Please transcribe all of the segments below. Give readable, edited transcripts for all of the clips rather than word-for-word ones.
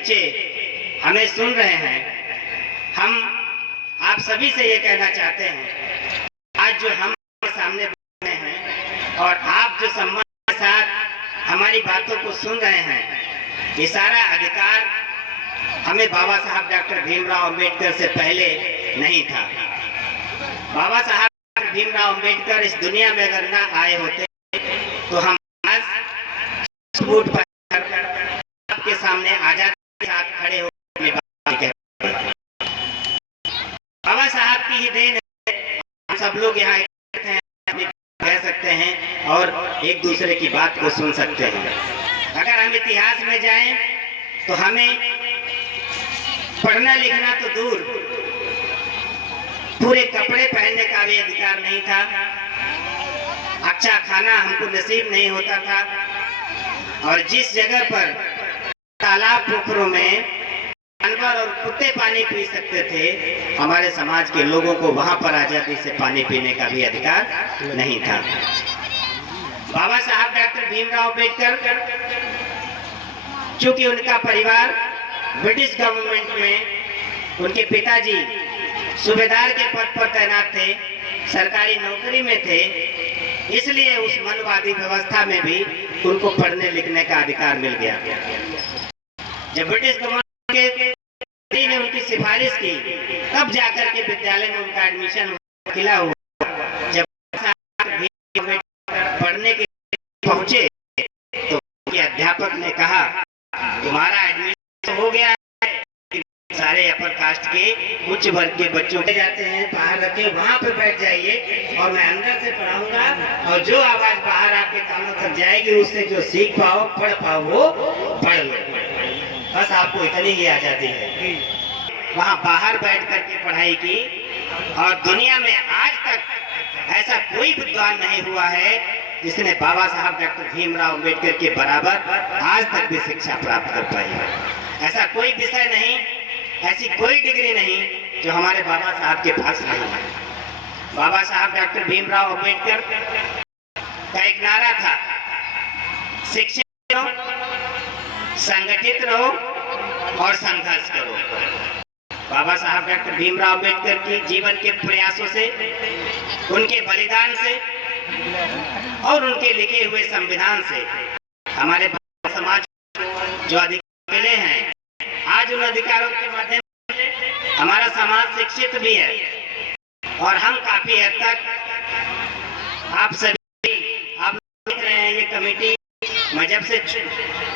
बच्चे हमें सुन रहे हैं, हम आप सभी से ये कहना चाहते हैं, आज जो हम सामने बैठे हैं और आप जो सम्मान के साथ हमारी बातों को सुन रहे हैं, ये सारा अधिकार हमें बाबा साहब डॉक्टर भीमराव अंबेडकर से पहले नहीं था। बाबा साहब डॉक्टर भीमराव अंबेडकर इस दुनिया में अगर ना आए होते तो हम आज बूट पर आपके सामने आजादी के साथ खड़े होकर बाबा साहब की ही देन है। हम सब लोग यहाँ कह सकते हैं और एक दूसरे की बात को सुन सकते हैं। अगर हम इतिहास में जाएं तो हमें पढ़ना लिखना तो दूर, पूरे कपड़े पहनने का भी अधिकार नहीं था, अच्छा खाना हमको नसीब नहीं होता था, और जिस जगह पर तालाब पोखरों में जानवर और कुत्ते पानी पी सकते थे, हमारे समाज के लोगों को वहां पर आजादी से पानी पीने का भी अधिकार नहीं था। बाबा साहब डॉक्टर भीमराव अंबेडकर, चूंकि उनका परिवार ब्रिटिश गवर्नमेंट में, उनके पिताजी सूबेदार के पद पर तैनात थे, सरकारी नौकरी में थे, इसलिए उस मनवादी व्यवस्था में भी उनको पढ़ने लिखने का अधिकार मिल गया। जब ब्रिटिश गवर्नमेंट ने उनकी सिफारिश की, तब जाकर के विद्यालय में उनका एडमिशन खिला हुआ। जब पढ़ने के पहुंचे तो उनके अध्यापक ने कहा, तुम्हारा एडमिशन हो गया है, सारे अपर कास्ट के उच्च वर्ग के बच्चों के जाते हैं, बाहर रखे, वहां पे बैठ जाइए और मैं अंदर से पढ़ाऊंगा, और जो आवाज बाहर आपके कानों तक जाएगी उससे जो सीख पाओ, पढ़ पाओ, वो पढ़ लो। बस आपको इतनी ही आजादी है। वहां बाहर बैठ करके पढ़ाई की, और दुनिया में आज तक ऐसा कोई विद्वान नहीं हुआ है जिसने बाबा साहब डॉक्टर भीमराव अंबेडकर के बराबर आज तक भी शिक्षा प्राप्त कर पाई है। ऐसा कोई विषय नहीं, ऐसी कोई डिग्री नहीं जो हमारे बाबा साहब के पास नहीं है। बाबा साहब डॉक्टर भीमराव अंबेडकर का एक नारा था, शिक्षित रहो, संगठित रहो और संघर्ष करो। बाबा साहब डॉक्टर भीमराव अंबेडकर की जीवन के प्रयासों से, उनके बलिदान से और उनके लिखे हुए संविधान से हमारे समाज जो अधिकार मिले हैं, आज उन अधिकारों के माध्यम से हमारा समाज शिक्षित भी है, और हम काफी हद तक, आप सभी आप देख रहे हैं ये कमेटी, मैं जब से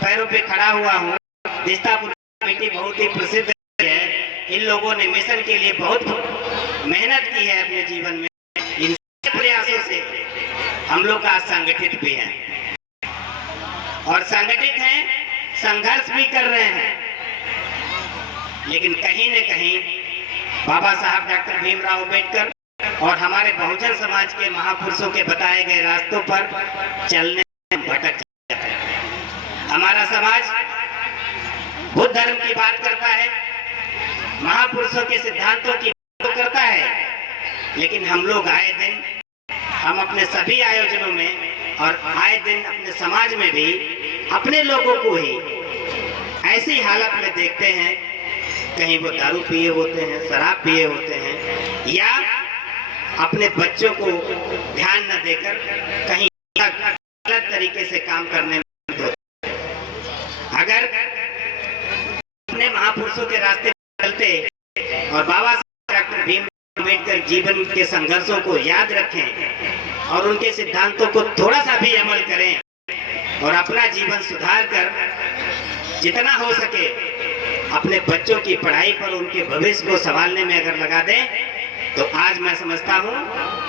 पैरों पे खड़ा हुआ हूँ, दिस्तापुर कमेटी बहुत ही प्रसिद्ध है। इन लोगों ने मिशन के लिए बहुत मेहनत की है अपने जीवन में। इन प्रयासों से हम लोग आज संगठित भी हैं, और संगठित हैं, संघर्ष भी कर रहे हैं, लेकिन कहीं न कहीं बाबा साहब डॉक्टर भीमराव अंबेडकर और हमारे बहुजन समाज के महापुरुषों के बताए गए रास्तों पर चलने में भटक जाता है। हमारा समाज बुद्ध धर्म की बात करता है, महापुरुषों के सिद्धांतों की बात करता है, लेकिन हम लोग आए दिन, हम अपने सभी आयोजनों में और आए दिन अपने समाज में भी अपने लोगों को ही ऐसी हालत में देखते हैं, कहीं वो दारू पिए होते हैं, शराब पिए होते हैं, या अपने बच्चों को ध्यान न देकर कहीं गलत तरीके से काम करने में होते। अगर अपने महापुरुषों के रास्ते चलते और बाबा साहब डॉक्टर भीमराव अंबेडकर जीवन के संघर्षों को याद रखें और उनके सिद्धांतों को थोड़ा सा भी अमल करें और अपना जीवन सुधार कर जितना हो सके अपने बच्चों की पढ़ाई पर, उनके भविष्य को संभालने में अगर लगा दें, तो आज मैं समझता हूँ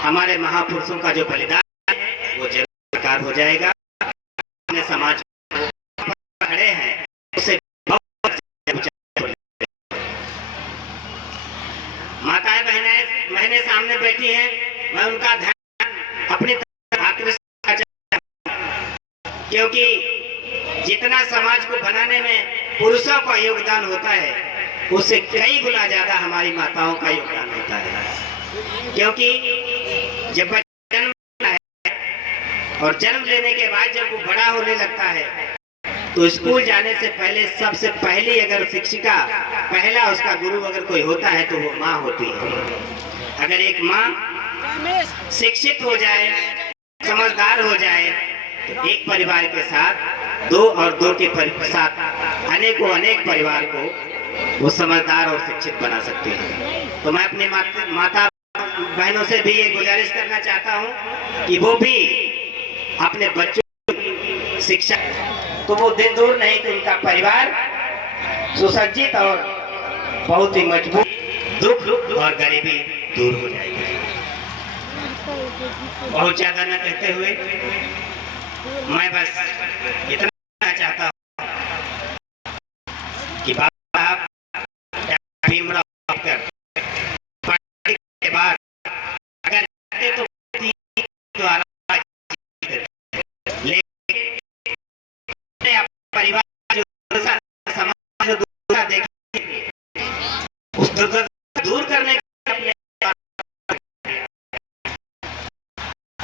हमारे महापुरुषों का जो बलिदान है वो जरूर साकार हो जाएगा। अपने समाज खड़े हैं उसे माताएं बहनें सामने बैठी हैं, मैं उनका ध्यान अपनी तरफ आकृष्ट करना चाहता हूं, क्योंकि जितना समाज को बनाने में पुरुषों का योगदान होता है, उससे कई गुना ज्यादा हमारी माताओं का योगदान होता है। क्योंकि जब बच्चा जन्म लेता है और जन्म लेने के बाद जब वो बड़ा होने लगता है तो स्कूल जाने से पहले सबसे पहली अगर शिक्षिका, पहला उसका गुरु अगर कोई होता है तो वो माँ होती है। अगर एक माँ शिक्षित हो जाए, समझदार हो जाए, तो एक परिवार के साथ दो और दो के साथ अनेक परिवार को वो समझदार और शिक्षित बना सकते हैं। तो मैं अपने माता बहनों से भी ये गुजारिश करना चाहता हूँ कि वो भी अपने बच्चों की शिक्षा, तो वो दिन दूर नहीं कि उनका परिवार सुसज्जित और बहुत ही मजबूत, दुख और गरीबी दूर हो जाएगी। बहुत ज्यादा न कहते हुए मैं बस इतना कहना चाहता हूँ कि बाबा भीमराव अम्बेडकर पढ़ने के बाद अगर तो परिवार जो समाज देखे उस दुर्दशा दूर करने के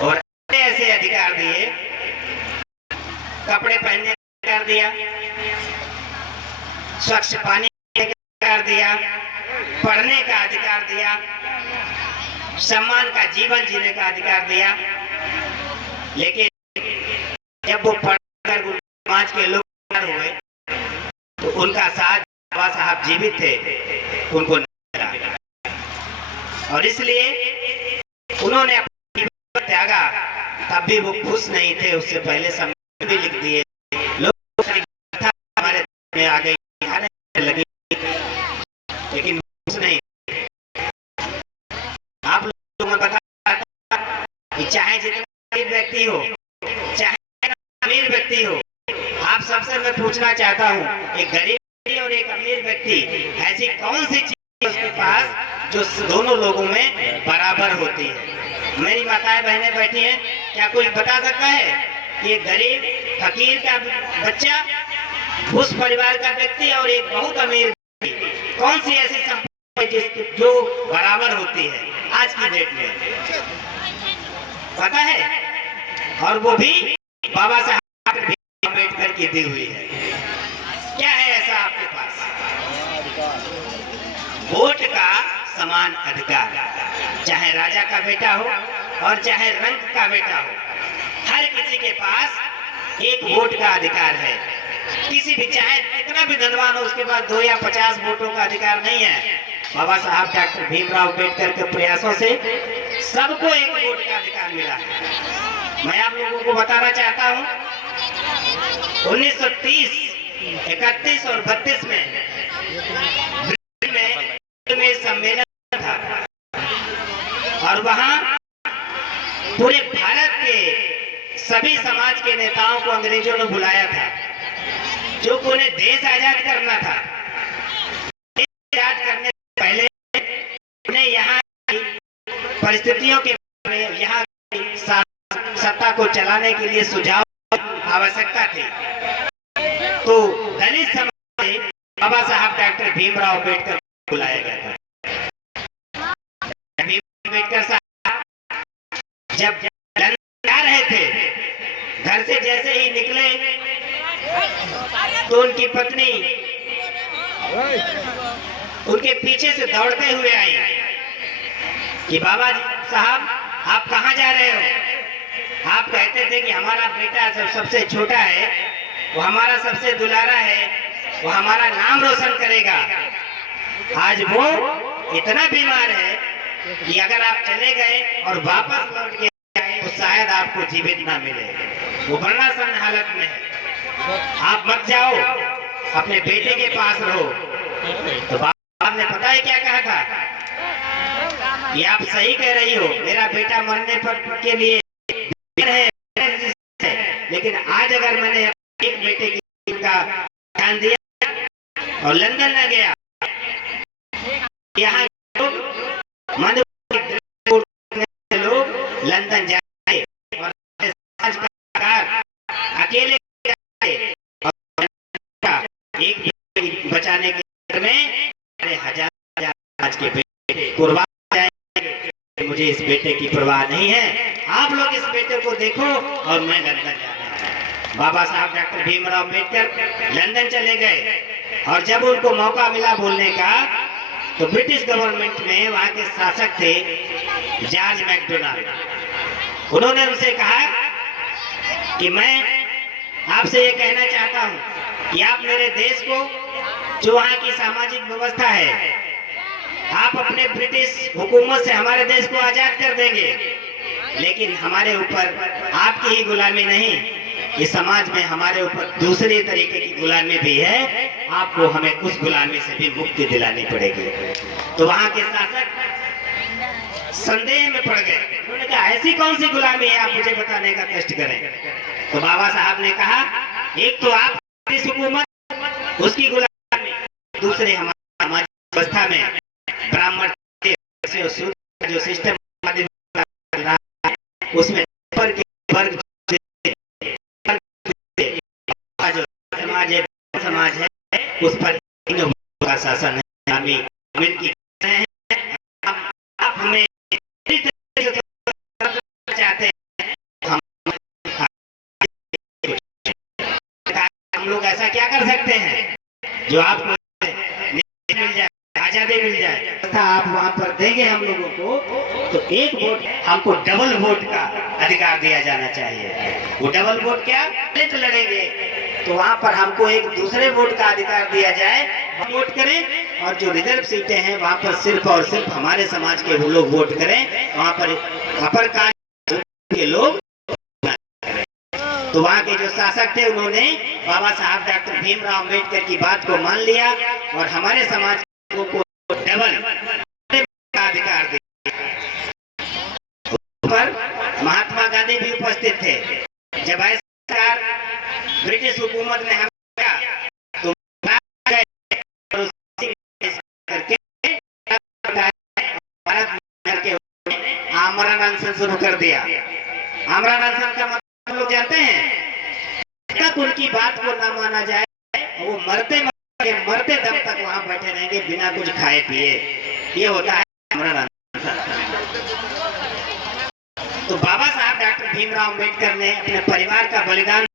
और ऐसे अधिकार दिए, कपड़े पहनने का अधिकार दिया, स्वच्छ पानी का अधिकार दिया, पढ़ने का अधिकार दिया, सम्मान का जीवन जीने का अधिकार दिया। लेकिन जब वो पढ़कर समाज के लोग हुए तो उनका साथ बाबा साहब जीवित थे, उनको नहीं मिला और इसलिए उन्होंने अपना जीवन त्यागा। तब भी वो खुश नहीं थे। उससे पहले समय भी लिख दिए, लोग हमारे में आ गई लगी, लेकिन खुश नहीं। आप लोगों में बता कि चाहे जितना गरीब व्यक्ति हो, चाहे अमीर व्यक्ति हो, आप सबसे मैं पूछना चाहता हूँ, एक गरीब और एक अमीर व्यक्ति ऐसी कौन सी चीज उसके पास जो दोनों लोगों में बराबर होती है? मेरी माताएं बहनें बैठी हैं, क्या कोई बता सकता है कि एक गरीब फकीर का बच्चा, उस परिवार का व्यक्ति और एक बहुत अमीर व्यक्ति, कौन सी ऐसी संपत्ति है जो बराबर होती है आज की डेट में? पता है? और वो भी बाबा साहब अम्बेडकर की दी हुई है। क्या है ऐसा आपके पास? वोट का समान अधिकार, चाहे राजा का बेटा हो और चाहे रंक का बेटा हो, हर किसी के पास एक वोट का अधिकार है। किसी भी, चाहे कितना भी धनवान हो, उसके पास 2 या 50 वोटों का अधिकार नहीं है। बाबा साहब डॉक्टर भीमराव अम्बेडकर के प्रयासों से सबको एक वोट का अधिकार मिला है। मैं आप लोगों को बताना चाहता हूँ, 1930, 31 और 32 में सम्मेलन था और वहां पूरे भारत के सभी समाज के नेताओं को अंग्रेजों ने बुलाया था, जो उन्हें देश आजाद करना था। देश आजाद करने से पहले उन्हें यहाँ परिस्थितियों के बारे में, यहाँ सत्ता को चलाने के लिए सुझाव आवश्यकता थी। तो दलित समाज से बाबा साहब डॉक्टर भीमराव अम्बेडकर को बुलाया गया था। अम्बेडकर साहब जब लंदन जा रहे थे, घर से जैसे ही निकले तो उनकी पत्नी उनके पीछे से दौड़ते हुए आई कि बाबा साहब आप कहाँ जा रहे हो? आप कहते थे कि हमारा बेटा सबसे छोटा है, वो हमारा सबसे दुलारा है, वो हमारा नाम रोशन करेगा। आज वो इतना बीमार है कि अगर आप चले गए और वापस लौट के आए तो शायद आपको जीवित ना मिले, वो मरणासन हालत में है। आप मत जाओ, अपने बेटे के पास रहो। तो बाप ने पता है क्या कहा था कि आप सही कह रही हो, मेरा बेटा मरने पर के लिए है, लेकिन आज अगर मैंने एक बेटे की का ध्यान दिया और लंदन न गया, यहाँ लोग लंदन जाए और अकेले एक बचाने के में हजार आज के बेटे कुर्बान जाएंगे। मुझे इस बेटे की परवाह नहीं है, आप लोग इस बेटे को देखो और मैं लंदन जाना है। बाबा साहब डॉक्टर भीमराव अम्बेडकर लंदन चले गए और जब उनको मौका मिला बोलने का तो ब्रिटिश गवर्नमेंट में वहां के शासक थे जॉर्ज मैकडोनाल्ड। उन्होंने उनसे कहा कि मैं आपसे ये कहना चाहता हूं कि आप मेरे देश को, जो वहां की सामाजिक व्यवस्था है, आप अपने ब्रिटिश हुकूमत से हमारे देश को आजाद कर देंगे, लेकिन हमारे ऊपर आपकी ही गुलामी नहीं, इस समाज में हमारे ऊपर दूसरे तरीके की गुलामी भी है, आपको हमें उस गुलामी से भी मुक्ति दिलानी पड़ेगी। तो वहां के शासक संदेह में पड़ गए। उन्होंने कहा ऐसी कौन सी गुलामी है, आप मुझे बताने का कष्ट करें। तो बाबा साहब ने कहा एक तो आप ब्रिटिश हुकूमत, उसकी गुलामी, दूसरे हमारी समाज व्यवस्था में ब्राह्मण जो सिस्टम उसमें वर्ग जो समाज है उस पर का शासन है। आप हमें चाहते हैं, हम लोग ऐसा क्या कर सकते हैं जो आपको मिल जाए, आजादी मिल जाए, आप वहां पर देंगे हम लोगों को, तो एक वोट हमको डबल वोट का अधिकार दिया जाना चाहिए। वो डबल वोट क्या, तो लड़ेंगे तो वहां पर हमको एक दूसरे वोट का अधिकार दिया जाए, हम वोट करें, और जो रिजर्व सीटें हैं वहां पर सिर्फ और सिर्फ हमारे समाज के वो लोग वोट करें, वहां पर अपर कास्ट के लोग। तो वहां के जो शासक थे उन्होंने बाबा साहब डॉक्टर भीमराव अम्बेडकर की बात को मान लिया और हमारे समाज को डबल का अधिकार दिया। पर महात्मा गांधी भी उपस्थित थे। जब ऐसा ब्रिटिश हुकूमत ने हमें तो आमरण अनशन शुरू कर दिया। आमरण अनशन का मतलब लोग जानते हैं, तक उनकी बात को न माना जाए, वो मरते दम तक वहां बैठे रहेंगे बिना कुछ खाए पिए, ये होता है आमरण अनशन। तो बाबा साहब डॉक्टर भीमराव अम्बेडकर ने अपने परिवार का बलिदान,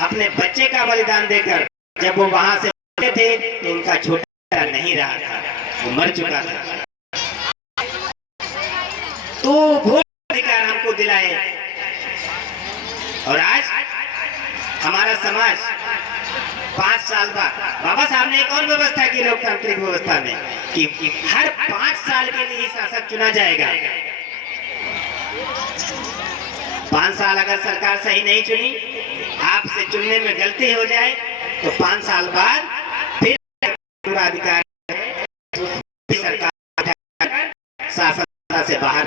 अपने बच्चे का बलिदान देकर जब वो वहां से थे तो उनका छोटा नहीं रहा था, वो मर चुका था। तो वोट अधिकार हमको दिलाए और आज हमारा समाज 5 साल बाद, बाबा साहब ने एक और व्यवस्था की लोकतांत्रिक व्यवस्था में कि हर 5 साल के लिए शासक चुना जाएगा। 5 साल अगर सरकार सही नहीं चुनी, आपसे चुनने में गलती हो जाए तो 5 साल बाद फिर पूरा अधिकार सरकार शासन से बाहर